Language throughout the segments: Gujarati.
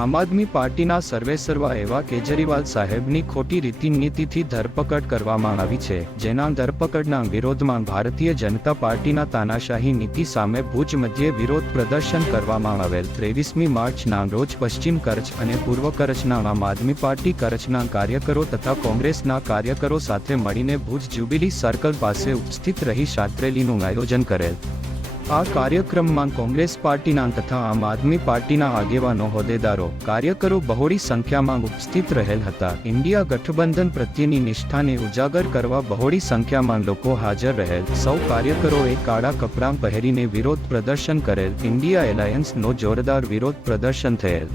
આમ આદમી પાર્ટીના સર્વેસર્વા એવા કેજરીવાલ સાહેબની ખોટી રીતિ નીતિથી ધરપકડ કરવામાં આવી છે, જેના ધરપકડના વિરોધમાં ભારતીય જનતા પાર્ટીના તાનાશાહી નીતિ સામે ભુજ મધ્યે વિરોધ પ્રદર્શન કરવામાં આવેલ 23મી માર્ચના રોજ પશ્ચિમ કચ્છ અને પૂર્વ કચ્છના આમ આદમી પાર્ટી કચ્છના કાર્યકરો તથા કોંગ્રેસના કાર્યકરો સાથે મળીને ભુજ જ્યુબિલી સર્કલ પાસે ઉપસ્થિત રહી શાંતિરેલીનું આયોજન કરેલ। આ કાર્યક્રમમાં કોંગ્રેસ પાર્ટીના તથા આમ આદમી પાર્ટીના આગેવાનો, હોદ્દેદારો, કાર્યકરો બહોળી સંખ્યામાં ઉપસ્થિત રહેલ હતા। ઇન્ડિયા ગઠબંધન પ્રત્યેની નિષ્ઠાને ઉજાગર કરવા બહોળી સંખ્યામાં લોકો હાજર રહેલ। સૌ કાર્યકરોએ કાળા કપડાં પહેરીને વિરોધ પ્રદર્શન કરેલ। ઇન્ડિયા એલાયન્સનો જોરદાર વિરોધ પ્રદર્શન થયેલ।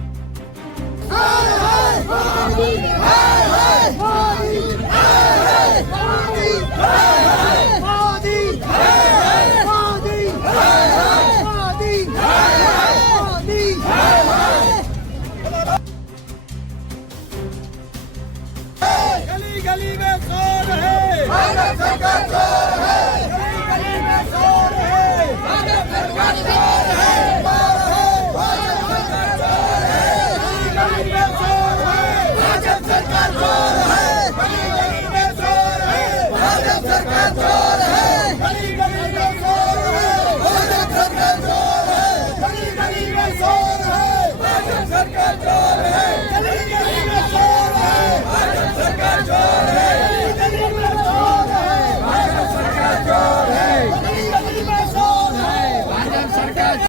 गली गली में शोर है, भारत सरकार